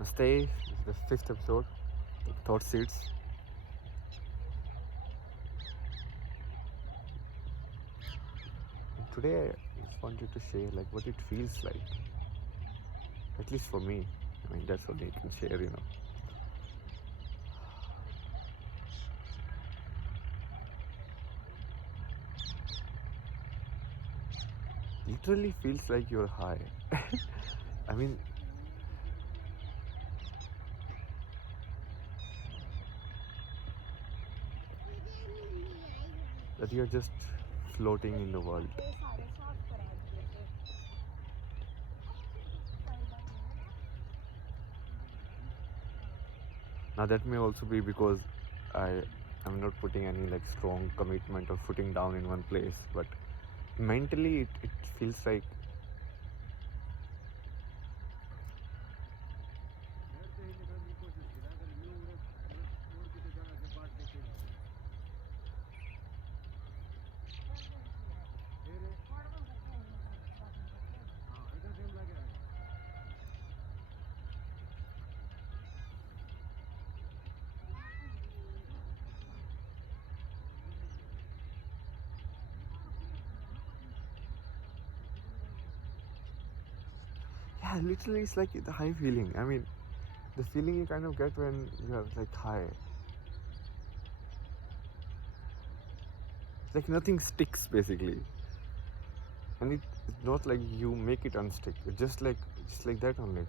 Namaste, this is the fifth episode of Thought Seeds. And today I just wanted to share what it feels like, at least for me. I mean, that's what I can share. Literally feels like you're high. I mean, that you're just floating in the world. Now that may also be because I am not putting any strong commitment or footing down in one place, but mentally it feels like yeah, literally it's like the high feeling. I mean, the feeling you kind of get when you're high. It's like nothing sticks basically, and it's not like you make it unstick. It's just like that only.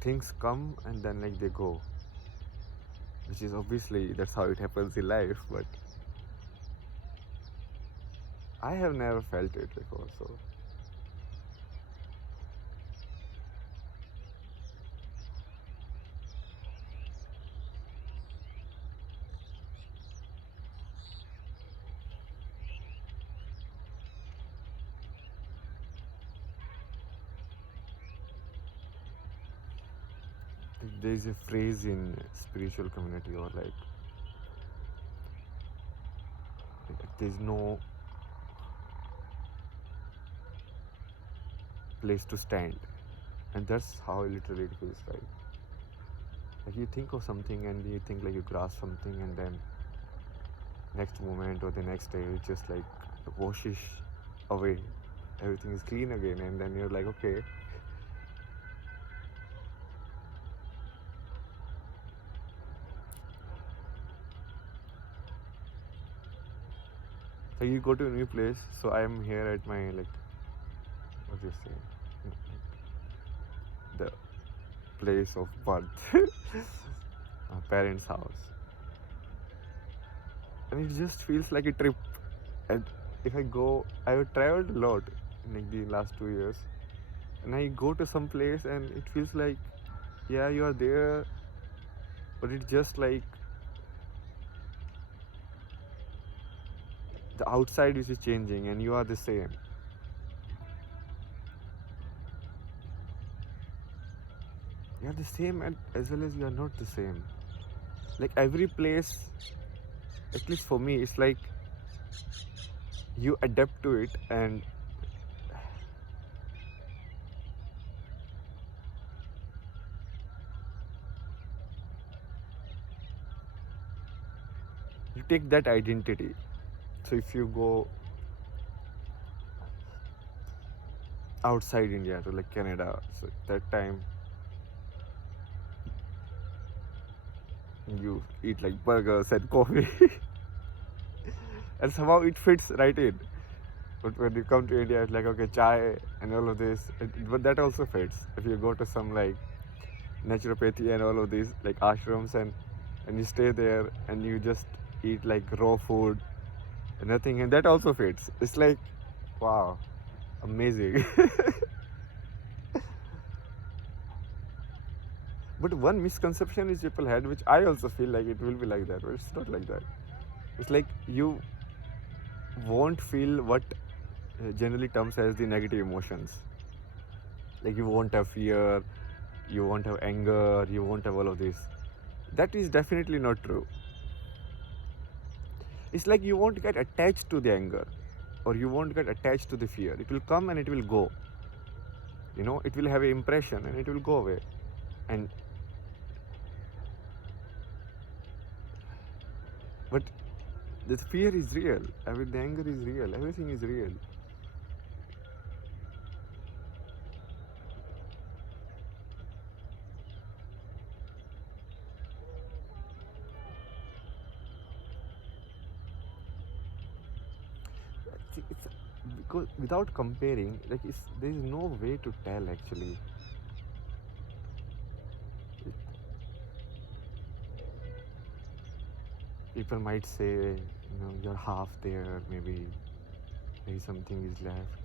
Things come and then they go, which is obviously that's how it happens in life. But I have never felt it before, so there's a phrase in spiritual community or there's no place to stand, and that's how literally it feels like you think of something and you think you grasp something, and then next moment or the next day it just washes away, everything is clean again, and then you're like, okay. So you go to a new place. So I am here at my what do you say, the place of birth, my parents' house, and it just feels like a trip. And if I go, I have traveled a lot in the last 2 years, and I go to some place and it feels like, yeah, you are there, but it's just like the outside is changing and you are the same. You are the same, and as well as you are not the same. Every place, at least for me, it's like you adapt to it, and you take that identity. So if you go outside India to Canada, so that time you eat burgers and coffee, and somehow it fits right in. But when you come to India, it's okay, chai and all of this, but that also fits. If you go to some naturopathy and all of these ashrams, and you stay there and you just eat raw food and nothing, and that also fits. It's wow, amazing. But one misconception is people had, which I also feel like it will be like that, but it's not like that. It's you won't feel what generally terms as the negative emotions. You won't have fear, you won't have anger, you won't have all of this. That is definitely not true. It's you won't get attached to the anger, or you won't get attached to the fear. It will come and it will go. it will have an impression and it will go away. And but the fear is real. I mean, the anger is real. Everything is real. It's because without comparing, like there is no way to tell actually. It, people might say, you're half there, maybe something is left.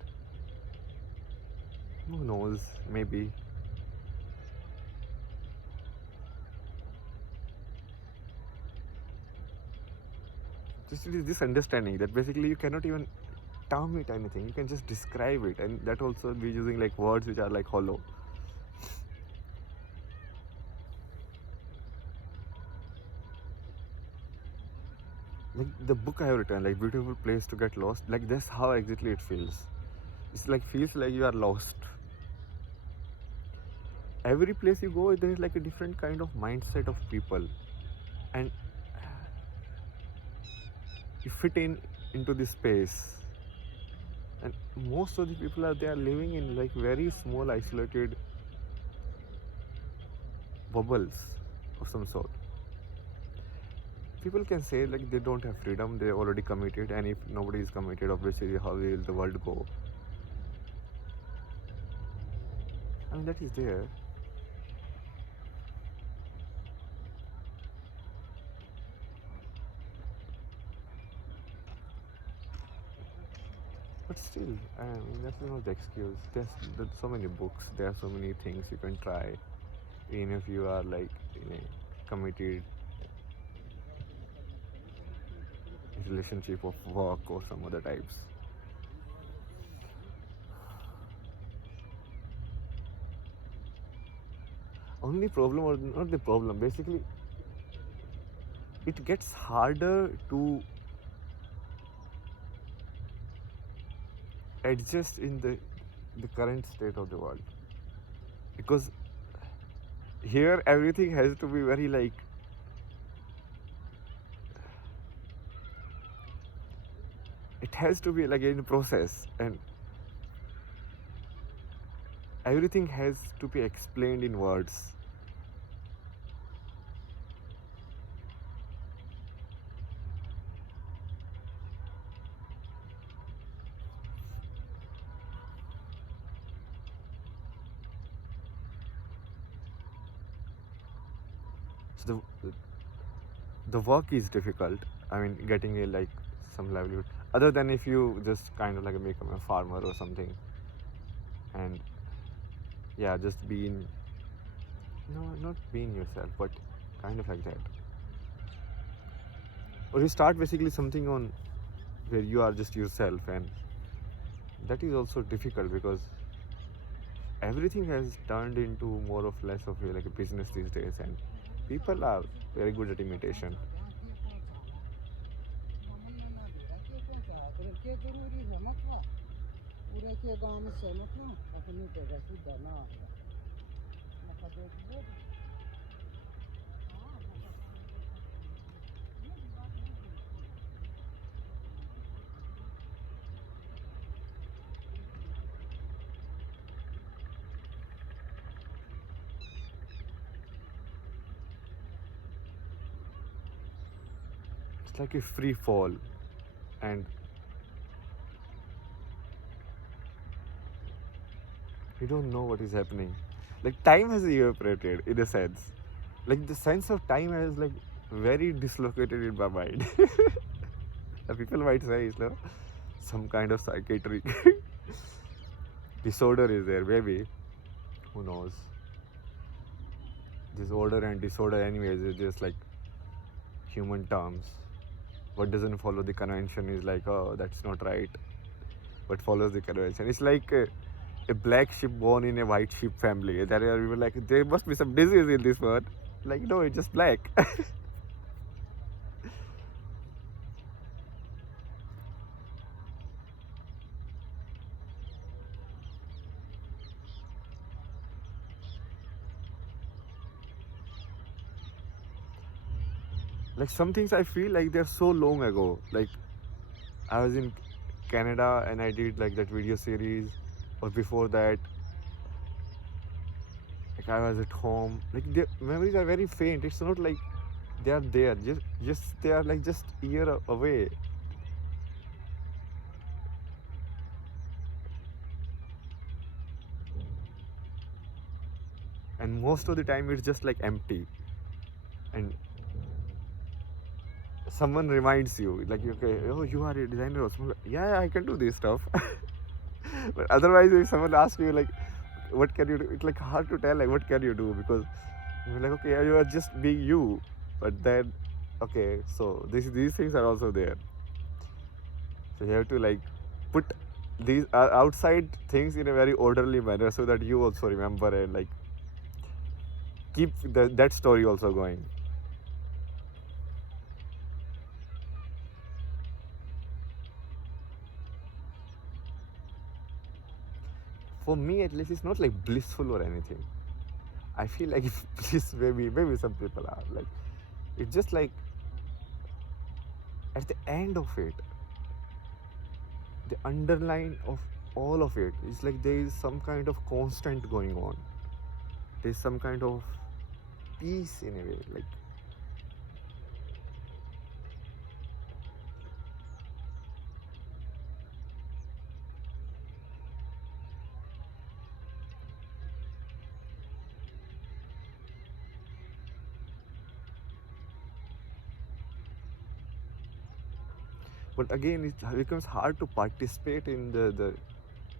Who knows? Maybe. Just it is this understanding that basically you cannot even term it anything. You can just describe it, and that also be using like words which are like hollow. Like the book I have written, like Beautiful Place to Get Lost, like that's how exactly it feels. It's like feels like you are lost. Every place you go, there is like a different kind of mindset of people, and you fit into this space. And most of the people they are living in like very small isolated bubbles of some sort. People can say like they don't have freedom, they're already committed, and if nobody is committed, obviously how will the world go? I mean, that is there. But still, I mean, that's not the excuse. There's so many books, there are so many things you can try, even if you are like in a committed relationship of work or some other types. Only problem, or not the problem, basically it gets harder to adjust in the current state of the world, because here everything has to be very like it has to be like in process, and everything has to be explained in words. So the work is difficult. I mean, getting a like some livelihood, other than if you just kind of like become a farmer or something, and yeah, just being no, not being yourself, but kind of like that. Or you start basically something on where you are just yourself, and that is also difficult because everything has turned into more or less of like a business these days, and people are very good at imitation. It's like a free fall, and you don't know what is happening. Like time has evaporated in a sense. Like the sense of time has like very dislocated in my mind. People might say it's some kind of psychiatric disorder is there, maybe. Who knows? Disorder and disorder, anyways, is just like human terms. What doesn't follow the convention is like, oh, that's not right. What follows the convention? It's like a black sheep born in a white sheep family. There are people like, there must be some disease in this world. Like, no, it's just black. Like some things I feel like they're so long ago. Like I was in Canada and I did like that video series, or before that, like I was at home. Like the memories are very faint. It's not like they are there. Just they are like just year away. And most of the time it's just like empty. And someone reminds you, like, okay, oh, you are a designer or something. Yeah, I can do this stuff. But otherwise, if someone asks you, like, what can you do? It's like hard to tell, like, what can you do? Because you're like, okay, you are just being you. But then, okay, so these things are also there. So you have to, like, put these outside things in a very orderly manner so that you also remember and, like, keep that story also going. For me, at least, it's not like blissful or anything. I feel like if bliss, maybe some people are like, it's just like at the end of it, the underline of all of it is like there is some kind of constant going on. There's some kind of peace in a way. Like but again it becomes hard to participate in the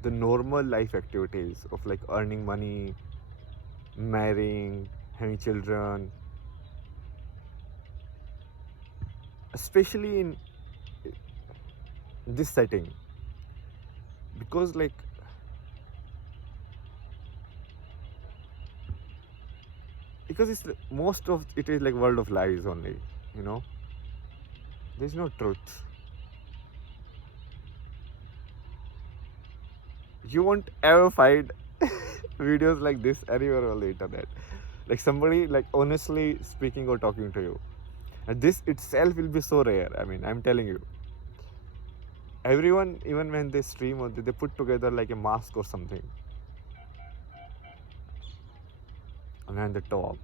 normal life activities of like earning money, marrying, having children, especially in this setting, because like it's most of it is like world of lies only, you know. There's no truth. You won't ever find videos like this anywhere on the internet, like somebody like honestly speaking or talking to you, and this itself will be so rare. I mean, I'm telling you, everyone, even when they stream or they put together like a mask or something and then they talk.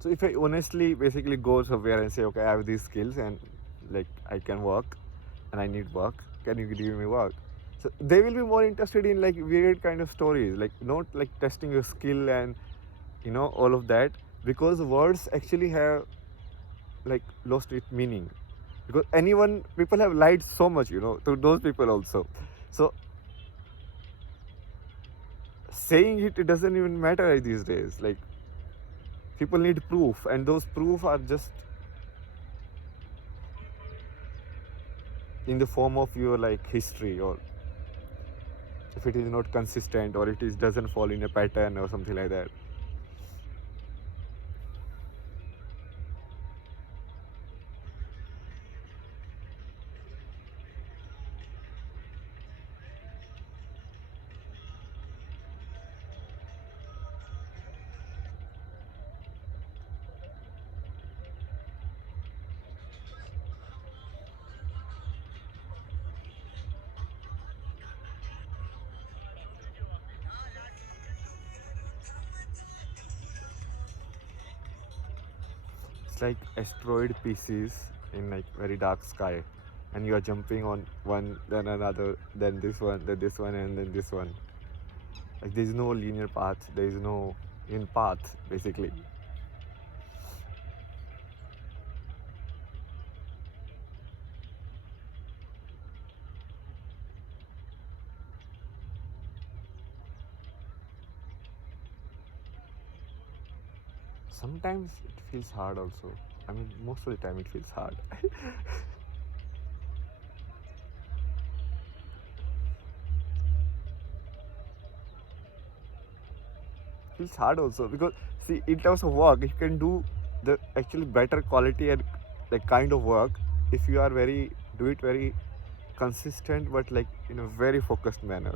So if I honestly basically go somewhere and say, okay, I have these skills and like I can work and I need work, can you give me work? So they will be more interested in like weird kind of stories, like not like testing your skill and all of that, because words actually have like lost its meaning, because people have lied so much to those people also. So saying it doesn't even matter these days. Like people need proof, and those proof are just in the form of your like history, or if it is not consistent, or it is doesn't fall in a pattern or something like that. It's like asteroid pieces in like very dark sky, and you are jumping on one, then another, then this one, then this one, and then this one. Like there is no linear path, there is no in path basically. Sometimes it feels hard also. I mean, most of the time it feels hard. feels hard also, because see, in terms of work, you can do the actually better quality and like kind of work if you are very do it very consistent, but like in a very focused manner.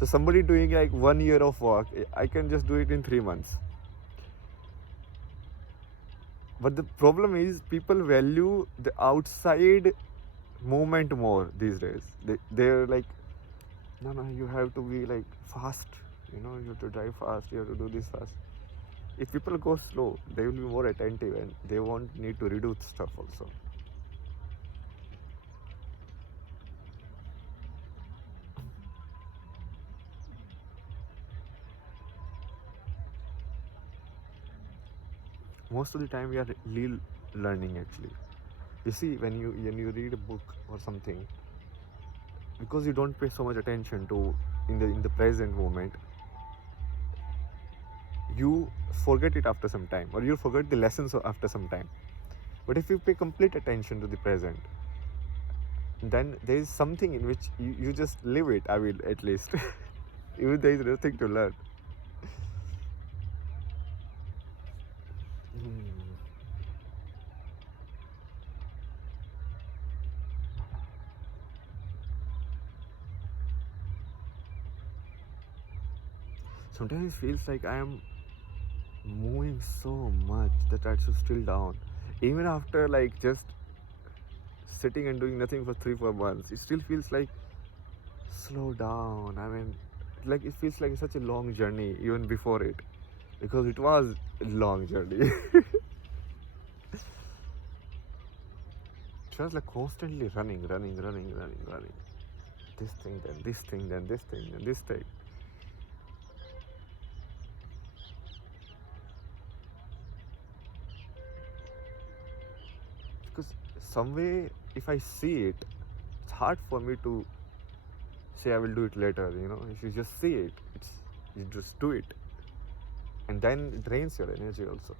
So somebody doing like 1 year of work, I can just do it in 3 months. But the problem is people value the outside movement more these days. They're like, no, no, you have to be like fast, you have to drive fast, you have to do this fast. If people go slow, they will be more attentive and they won't need to redo stuff also. Most of the time we are learning actually. You see, when you read a book or something, because you don't pay so much attention to in the present moment, you forget it after some time, or you forget the lessons after some time. But if you pay complete attention to the present, then there is something in which you just live it. I mean, at least even there is nothing to learn. Hmm. Sometimes it feels like I am moving so much that I should still down. Even after like just sitting and doing nothing for 3-4 months, it still feels like slow down. I mean, like it feels like such a long journey even before it, because it was a long journey. It was like constantly running. This thing, then this thing, then this thing, then this thing. Because some way, if I see it, it's hard for me to say I will do it later. If you just see it, you just do it, and then it drains your energy also.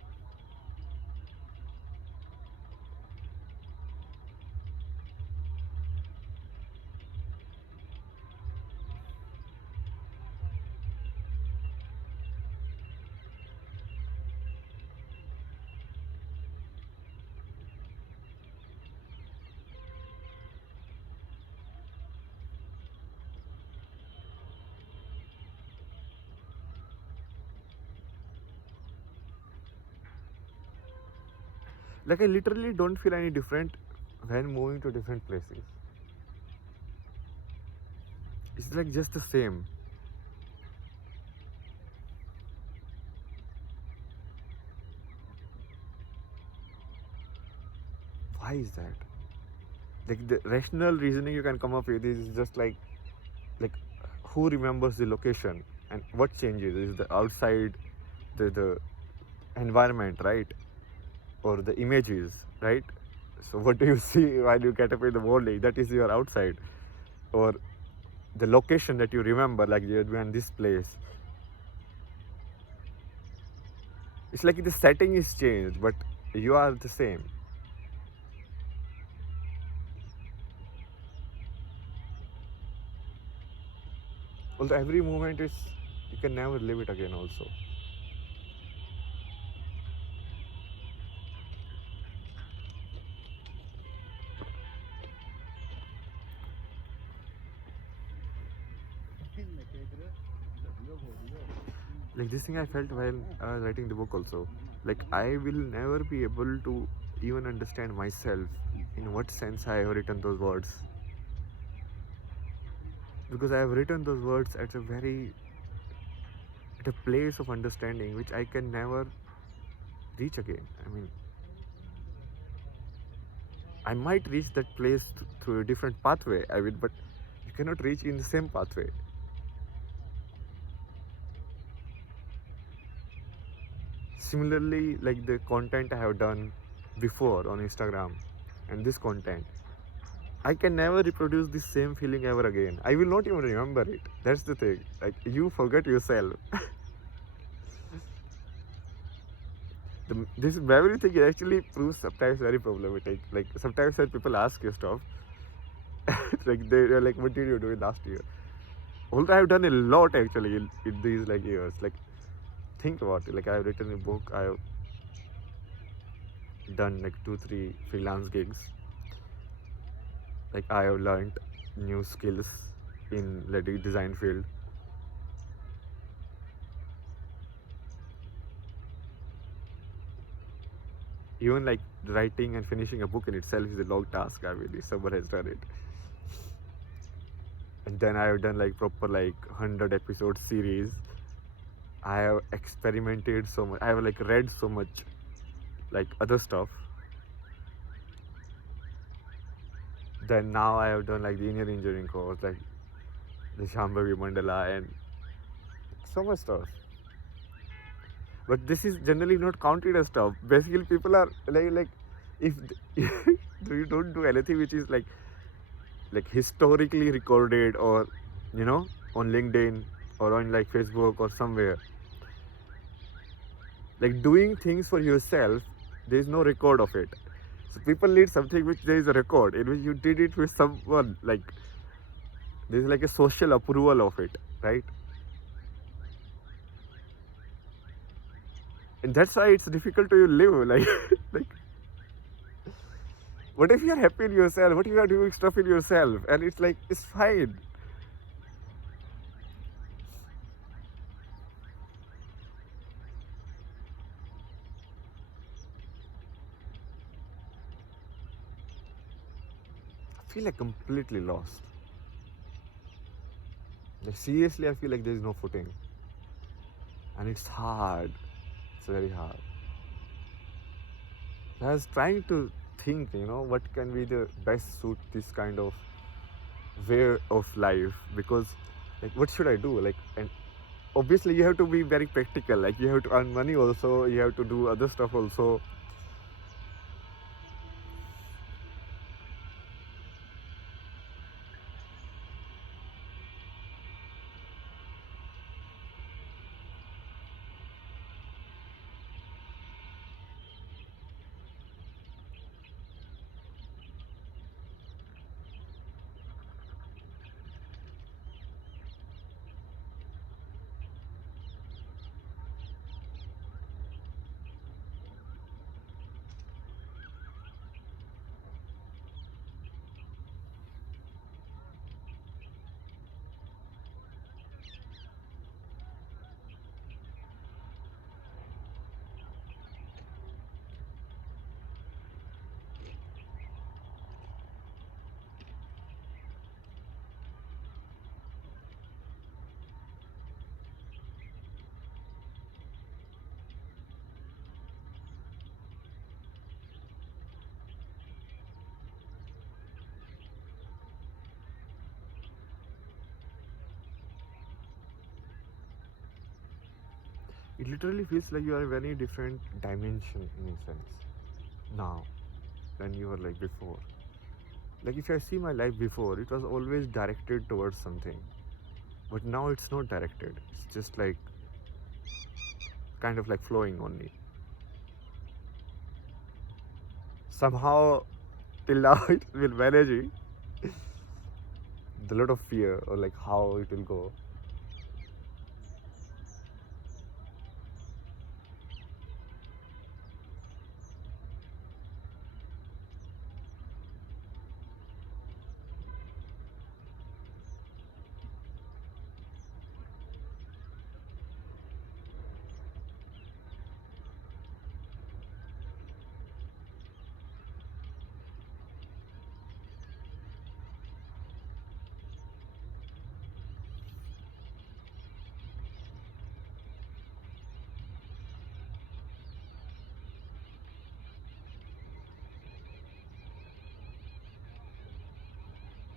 Like I literally don't feel any different when moving to different places. It's like just the same. Why is that? Like the rational reasoning you can come up with is just like who remembers the location and what changes is the outside, the environment, right? Or the images, right? So what do you see while you get up in the morning? That is your outside. Or the location that you remember, like you're in this place. It's like the setting is changed, but you are the same. Although every moment is, you can never live it again also. Like this thing I felt while writing the book also. Like I will never be able to even understand myself in what sense I have written those words, because I have written those words at a place of understanding which I can never reach again. I mean, I might reach that place through a different pathway. I mean, but you cannot reach in the same pathway. Similarly, like the content I have done before on Instagram and this content, I can never reproduce the same feeling ever again. I will not even remember it. That's the thing. Like you forget yourself. This memory thing actually proves sometimes very problematic. Like sometimes when people ask you stuff, like they're like, "What did you do last year?" Although I've done a lot actually in these like years. Like think about it. Like I've written a book, I've done like 2 3 freelance gigs, like I have learned new skills in like the design field. Even like writing and finishing a book in itself is a long task. I mean, if someone has done it. And then I have done like proper like 100 episode series. I have experimented so much. I have like read so much like other stuff. Then now I have done like the Indian engineering course, like the Shambhavi Mandala and so much stuff. But this is generally not counted as stuff. Basically, people are like if you don't do anything which is like historically recorded, or you know, on LinkedIn or on like Facebook or somewhere, like doing things for yourself, there is no record of it. So people need something which there is a record in which you did it with someone, like there's like a social approval of it, right? And that's why it's difficult to live like like what if you're happy in yourself, what if you are doing stuff in yourself and it's like it's fine. I feel like completely lost. Like seriously, I feel like there's no footing, and it's hard. It's very hard. I was trying to think, you know, what can be the best suit this kind of way of life, because like what should I do? Like, and obviously you have to be very practical. Like you have to earn money also. You have to do other stuff also. It literally feels like you are a very different dimension in a sense now than you were like before. Like if I see my life before, it was always directed towards something, but now it's not directed. It's just like kind of like flowing only. Somehow, till now, it's been managing the lot of fear or like how it will go.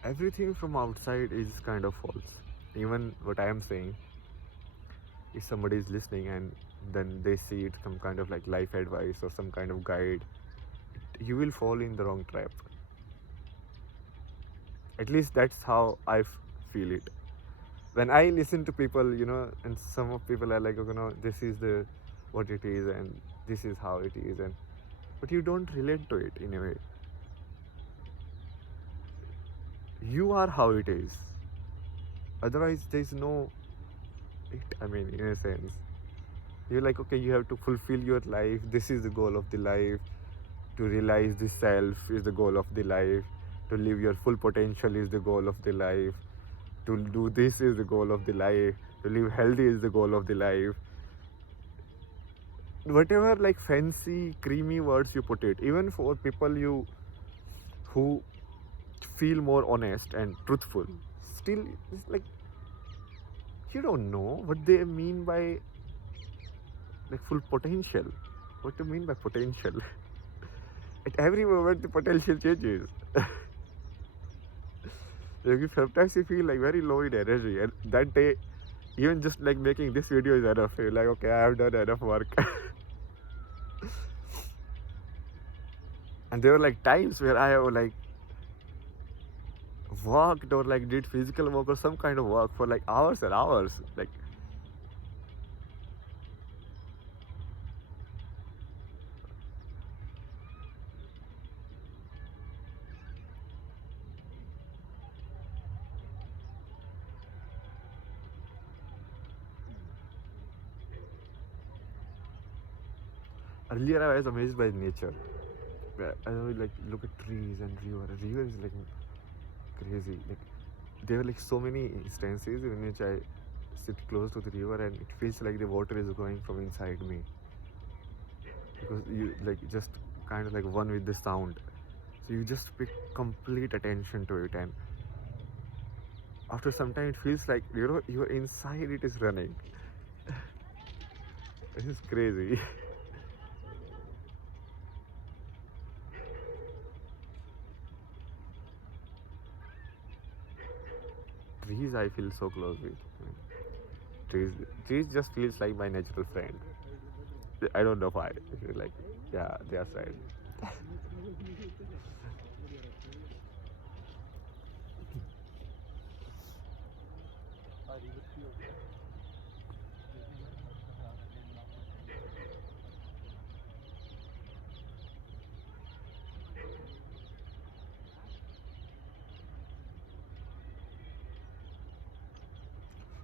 Everything from outside is kind of false. Even what I am saying, if somebody is listening and then they see it some kind of like life advice or some kind of guide, you will fall in the wrong trap. At least that's how I feel it. When I listen to people, you know, and some of people are like, you know, this is the what it is and this is how it is, and but you don't relate to it in a way. You are how it is. Otherwise, there's no it. I mean, in a sense, You're like, okay, you have to fulfill your life. This is the goal of the life. To realize the self is the goal of the life. To live your full potential is the goal of the life. To do this is the goal of the life. To live healthy is the goal of the life. Whatever like fancy, creamy words you put it, even for people who feel more honest and truthful, still it's like you don't know what they mean by like full potential. What do you mean by potential? At every moment the potential changes. Like sometimes you feel like very low in energy, and that day even just like making this video is enough. You're like, okay, I have done enough work. And there were like times where I have like worked or like did physical work or some kind of work for like hours and hours. Like earlier I was amazed by nature. I would like look at trees and river. River is like crazy. Like there were like so many instances in which I sit close to the river and it feels like the water is going from inside me, because you like just kind of like one with the sound, so you just pay complete attention to it, and after some time it feels like you're inside it is running. This is crazy. Trees I feel so close with. Trees just feels like my natural friend. I don't know why. Like, yeah, they are friend.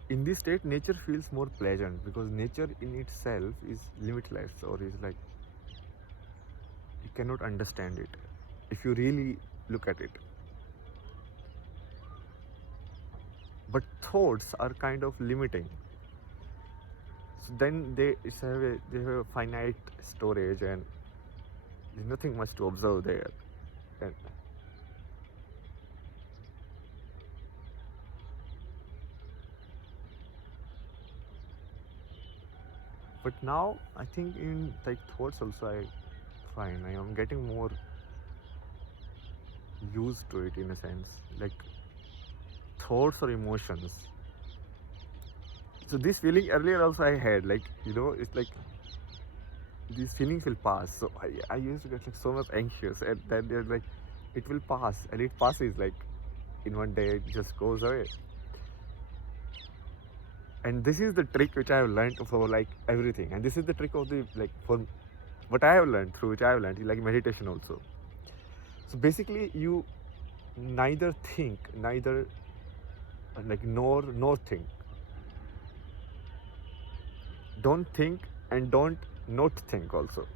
In this state nature feels more pleasant, because nature in itself is limitless, or is like you cannot understand it if you really look at it. But thoughts are kind of limiting, so then they have a finite storage, and there's nothing much to observe there. And, but now I think in like thoughts also I am getting more used to it, in a sense, like thoughts or emotions. So this feeling earlier also I had, like it's like these feelings will pass. So I used to get like so much anxious, and then they're like it will pass, and it passes like in one day, it just goes away. And this is the trick which I have learned for like everything, and this is the trick of the like for what I have learned, through which I have learned like meditation also. So basically you neither think, neither like nor think. Don't think and don't not think also.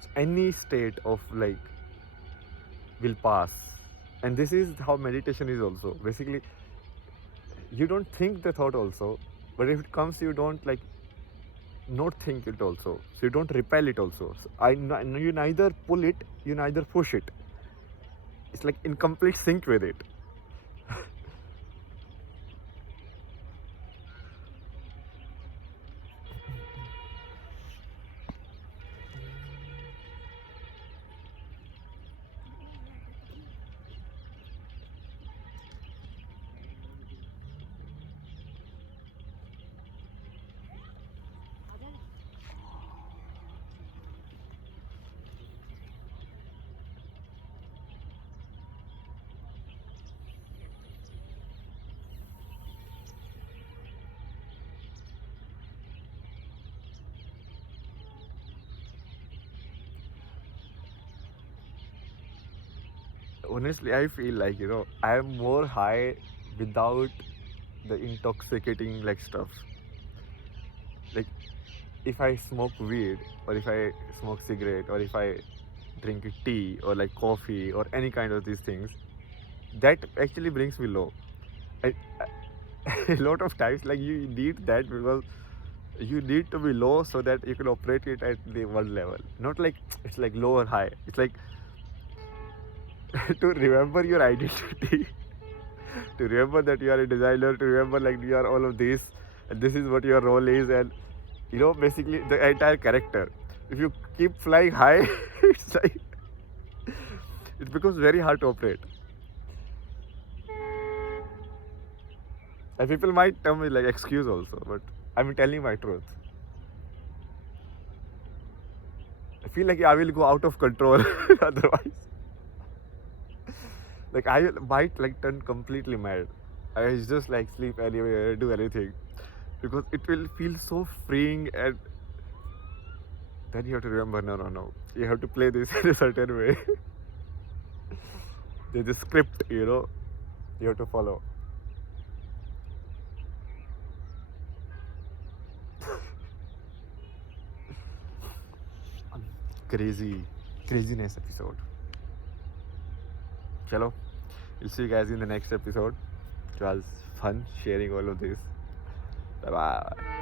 So any state of like will pass, and this is how meditation is also. Basically you don't think the thought also, but if it comes you don't like not think it also, so you don't repel it also. So you neither pull it, you neither push it. It's like in complete sync with it. honestly, I feel like, I am more high without the intoxicating like stuff. Like if I smoke weed, or if I smoke cigarette, or if I drink tea or like coffee or any kind of these things, that actually brings me low. I, a lot of times, like, you need that because you need to be low so that you can operate it at the one level. Not like it's like low or high. It's like to remember your identity, to remember that you are a designer, to remember like you are all of this, and this is what your role is, and basically the entire character. If you keep flying high, it's like it becomes very hard to operate. And people might tell me like excuse also, but I'm telling my truth. I feel like I will go out of control otherwise. Like I might like turn completely mad. I just like sleep anywhere, do anything, because it will feel so freeing. And then you have to remember, no, you have to play this in a certain way. There's a script, you have to follow. Craziness episode. Chalo, we'll see you guys in the next episode. It was fun sharing all of this. Bye bye.